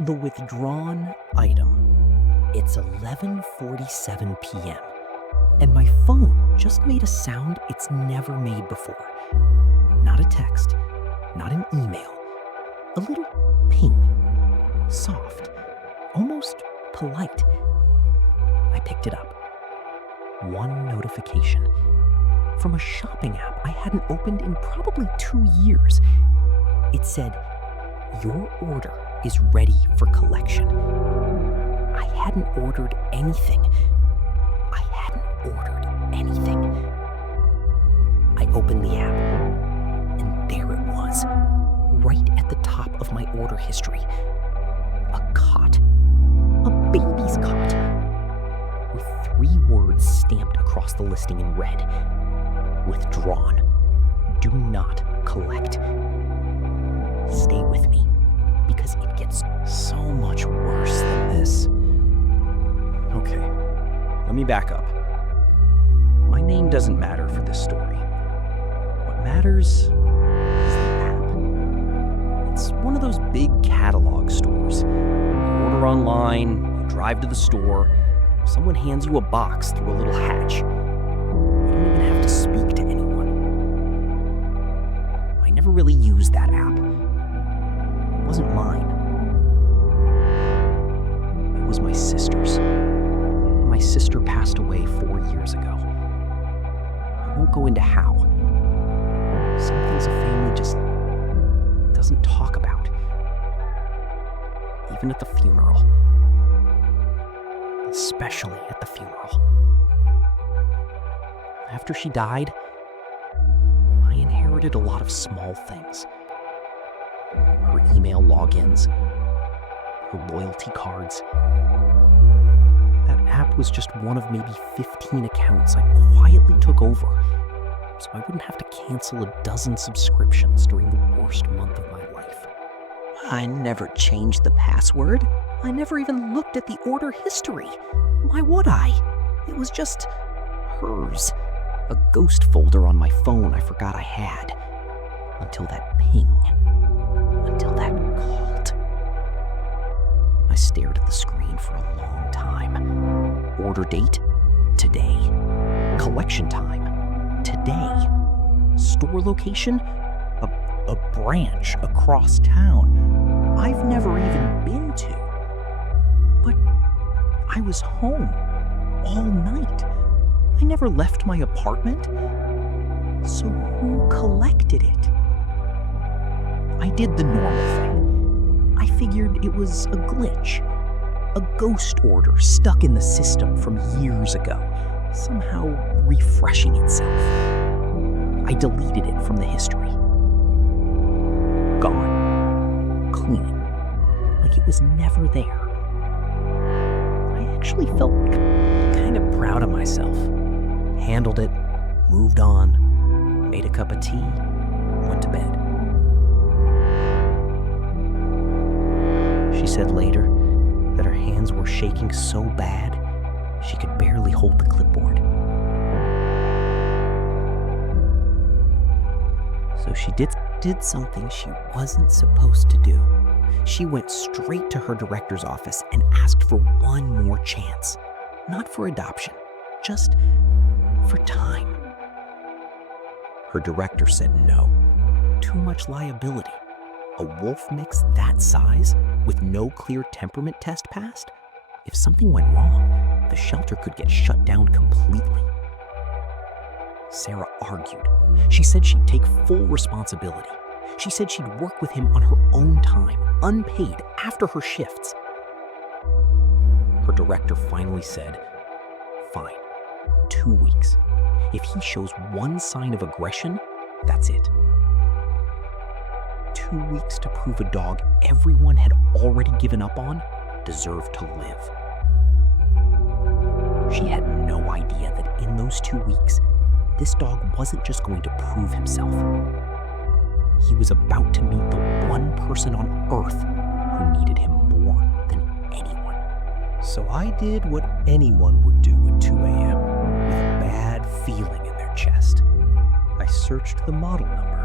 The withdrawn item. It's 11:47 p.m. and my phone just made a sound it's never made before. Not a text, not an email. A little ping. Soft, almost polite. I picked it up. One notification. From a shopping app I hadn't opened in probably 2 years. It said, "Your order is ready for collection." I hadn't ordered anything. I opened the app, and there it was, right at the top of my order history. A cot. A baby's cot. With 3 words stamped across the listing in red. Withdrawn. Do not collect. Stay with me, because it gets so much worse than this. Okay, let me back up. My name doesn't matter for this story. What matters is the app. It's one of those big catalog stores. You order online, you drive to the store, someone hands you a box through a little hatch. You don't even have to speak to anyone. I never really used that app. It wasn't mine. It was my sister's. My sister passed away 4 years ago. I won't go into how. Some things a family just doesn't talk about. Even at the funeral. Especially at the funeral. After she died, I inherited a lot of small things. Her email logins, her loyalty cards. That app was just one of maybe 15 accounts I quietly took over, so I wouldn't have to cancel a dozen subscriptions during the worst month of my life. I never changed the password. I never even looked at the order history. Why would I? It was just hers. A ghost folder on my phone I forgot I had. Until that ping. Until that called. I stared at the screen for a long time. Order date? Today. Collection time? Today. Store location? A branch across town I've never even been to. But I was home all night. I never left my apartment. So who collected it? I did the normal thing. I figured it was a glitch. A ghost order stuck in the system from years ago, somehow refreshing itself. I deleted it from the history. Gone. Clean. Like it was never there. I actually felt kind of proud of myself. Handled it, moved on, made a cup of tea, went to bed. She said later that her hands were shaking so bad she could barely hold the clipboard. So she did something she wasn't supposed to do. She went straight to her director's office and asked for one more chance. Not for adoption, just for time. Her director said no. Too much liability. A wolf mix that size, with no clear temperament test passed? If something went wrong, the shelter could get shut down completely. Sarah argued. She said she'd take full responsibility. She said she'd work with him on her own time, unpaid, after her shifts. Her director finally said, "Fine, 2 weeks. If he shows one sign of aggression, that's it." 2 weeks to prove a dog everyone had already given up on deserved to live. She had no idea that in those 2 weeks, this dog wasn't just going to prove himself. He was about to meet the one person on Earth who needed him more than anyone. So I did what anyone would do at 2 a.m. with a bad feeling in their chest. I searched the model number.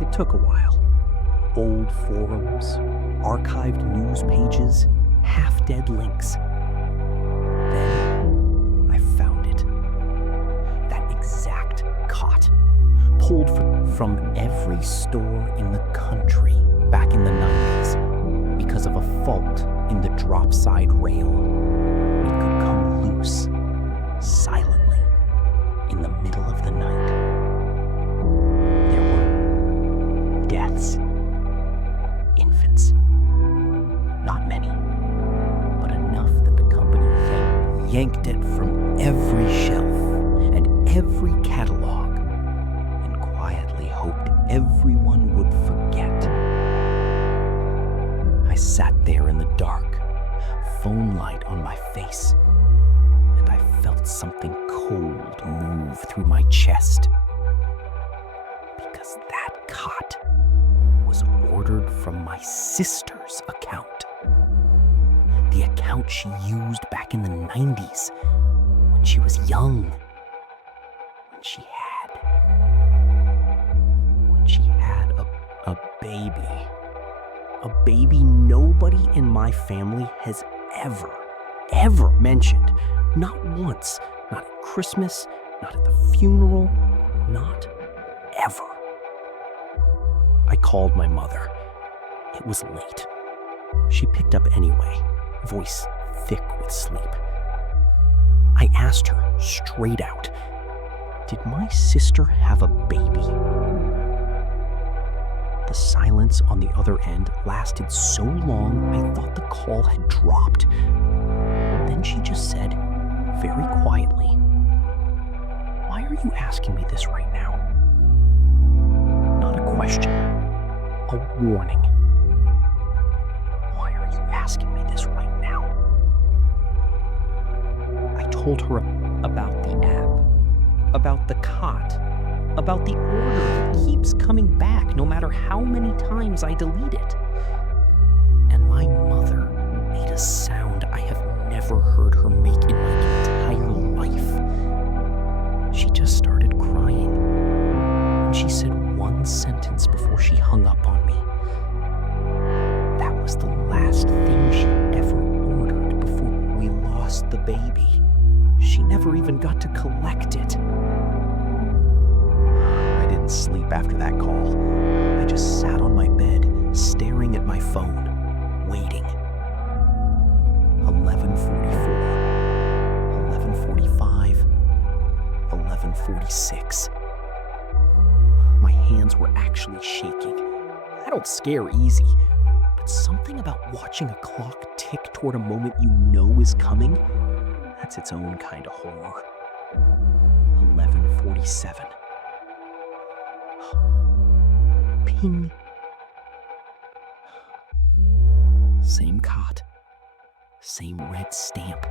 It took a while. old forums, archived news pages, half-dead links. Then I found it. That exact cot, pulled from every store in the country back in the 90s because of a fault in the drop-side rail. It could come loose, silently, in the middle of the night. There were deaths. Infants. Not many, but enough that the company yanked it from every shelf and every catalog and quietly hoped everyone would forget. I sat there in the dark, phone light on my face, and I felt something cold move through my chest. Because that cot was ordered from my sister's account. The account she used back in the 90s, when she was young. When she had a baby. A baby nobody in my family has ever mentioned. Not once. Not at Christmas, not at the funeral, not ever. I called my mother. It was late. She picked up anyway, voice thick with sleep. I asked her straight out, did my sister have a baby? The silence on the other end lasted so long I thought the call had dropped. Then she just said, very quietly, "Why are you asking me this right now?" Not a question, a warning. Why are you asking me this right now? I told her about the app, about the cot, about the order that keeps coming back no matter how many times I delete it. And my mother made a sound I have never heard her make in my entire life. She just started crying. And she said one sentence before she hung up on me. That was the last thing she ever ordered before we lost the baby. She never even got to collect it. I didn't sleep after that call. I just sat on my bed, staring at my phone, waiting. 11:44, 11:45, 11:46. My hands were actually shaking. I don't scare easy, but something about watching a clock tick toward a moment you know is coming, that's its own kind of horror. 11:47. Ping. Same cot. Same red stamp.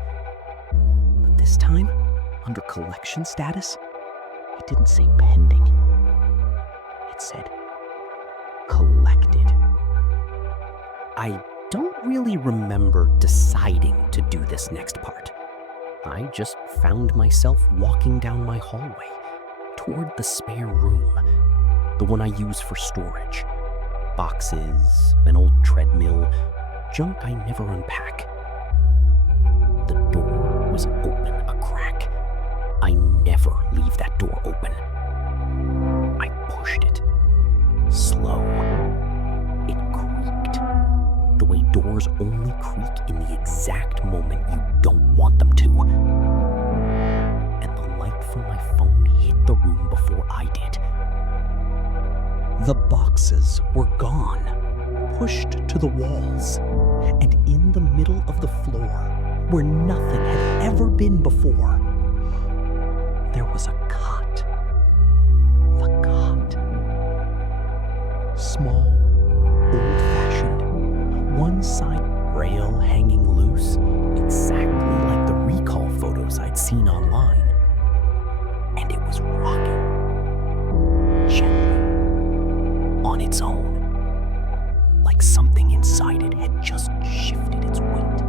But this time, under collection status, it didn't say pending. It said collected. I don't really remember deciding to do this next part. I just found myself walking down my hallway toward the spare room, the one I use for storage. Boxes, an old treadmill, junk I never unpack. The door was open a crack. I never leave that door open. I pushed it. Slow. It creaked. The way doors only creak in the exact moment you don't want them to. And the light from my phone hit the room before I did. The boxes were gone, pushed to the walls, and in the middle of the floor, where nothing had ever been before, there was a cot. The cot. Small, old-fashioned, one-side rail hanging loose, exactly like the recall photos I'd seen online. And it was rocking. Gently. On its own. Like something inside it had just shifted its weight.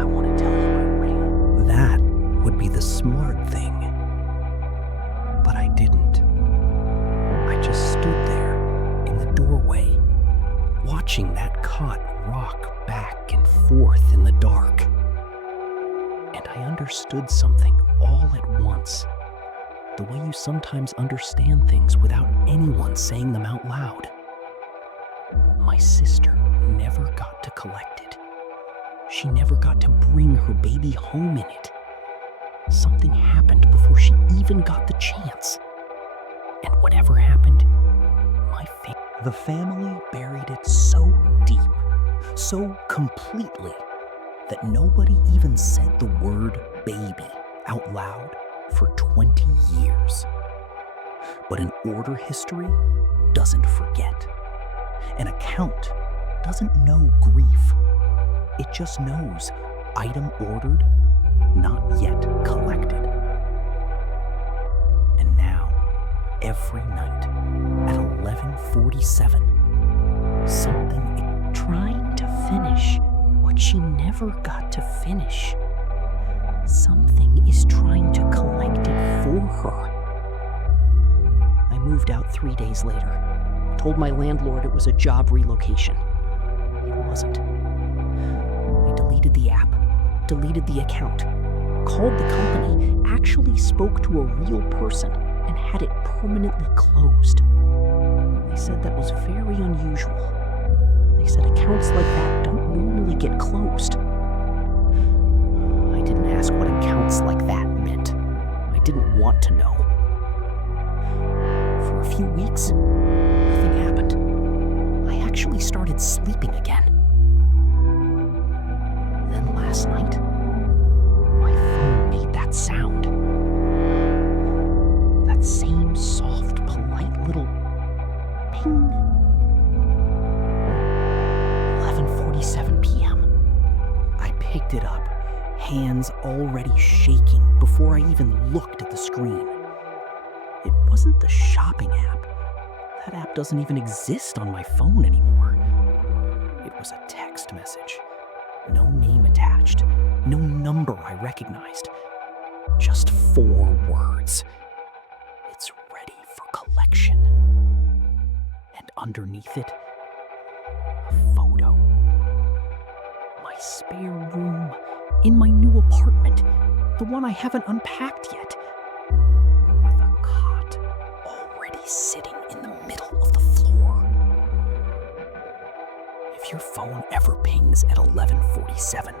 I want to tell you I ran. That would be the smart thing. But I didn't. I just stood watching that cot rock back and forth in the dark. And I understood something all at once. The way you sometimes understand things without anyone saying them out loud. My sister never got to collect it. She never got to bring her baby home in it. Something happened before she even got the chance. And whatever happened, the family buried it so deep, so completely, that nobody even said the word baby out loud for 20 years. But an order history doesn't forget. An account doesn't know grief. It just knows item ordered, not yet collected. And now, every night at 11:47, something Trying to finish what she never got to finish. Something is trying to collect it for her. I moved out 3 days later. Told my landlord it was a job relocation. It wasn't. I deleted the app, deleted the account, called the company, actually spoke to a real person, and had it permanently closed. They said that was very unusual. They said accounts like that don't normally get closed. I didn't ask what accounts like that meant. I didn't want to know. For a few weeks, nothing happened. I actually started sleeping again. Then last night, my phone made that sound. That same soft, polite little ping. 11:47 p.m. I picked it up, hands already shaking before I even looked at the screen. It wasn't the shopping app. That app doesn't even exist on my phone anymore. It was a text message. No name attached. No number I recognized. Just 4 words. It's ready for collection. And underneath it, a photo. My spare room in my new apartment, the one I haven't unpacked yet, with a cot already sitting in the middle of the floor. If your phone ever pings at 11:47,